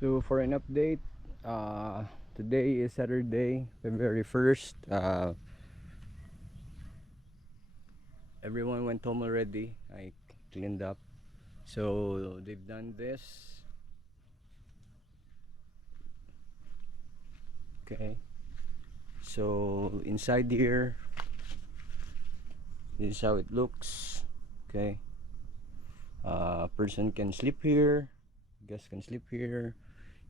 So for an update, today is Saturday, February 1st. Everyone went home already. I cleaned up. So they've done this. Okay. So inside here, this is how it looks. Okay. Person can sleep here. Guests can sleep here.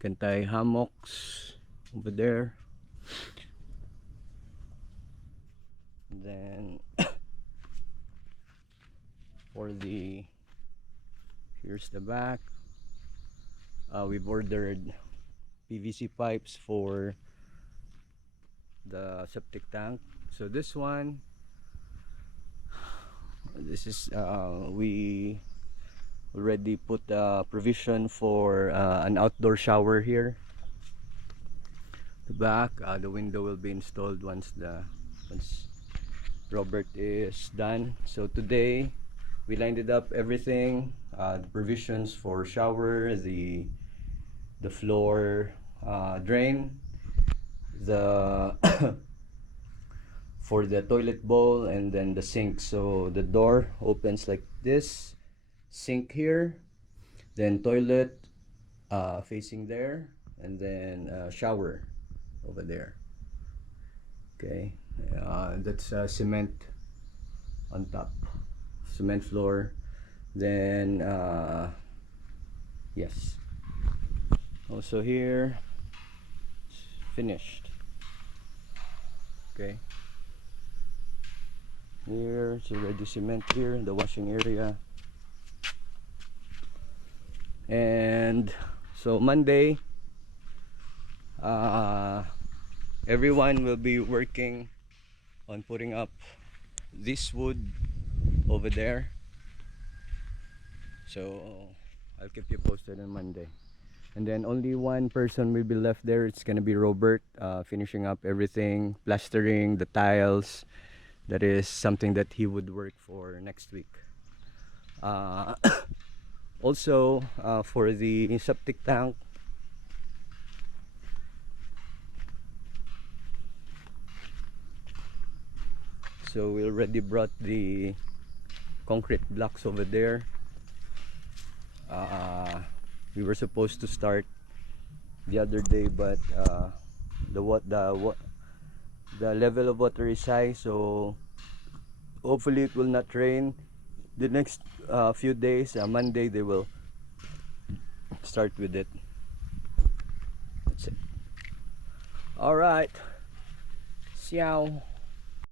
Can tie hammocks over there. And then for the here's the back. We've ordered PVC pipes for the septic tank. So this one, this is we already put a provision for an outdoor shower here. The back, the window will be installed once Robert is done. So today we lined it up everything, the provisions for shower, the floor drain, the for the toilet bowl, and then the sink. So the door opens like this, sink here, then toilet facing there, and then shower over there. Okay, that's cement on top, cement floor. Then yes, also here it's finished. Okay, here it's already cement here in the washing area. And so Monday, everyone will be working on putting up this wood over there. So I'll keep you posted on Monday. And then only one person will be left there. It's gonna be Robert, finishing up everything, plastering the tiles. That is something that he would work for next week. Also, for the septic tank, so we already brought the concrete blocks over there. We were supposed to start the other day, but the level of water is high, so hopefully it will not rain the next few days. Monday they will start with it. That's it. All right, ciao.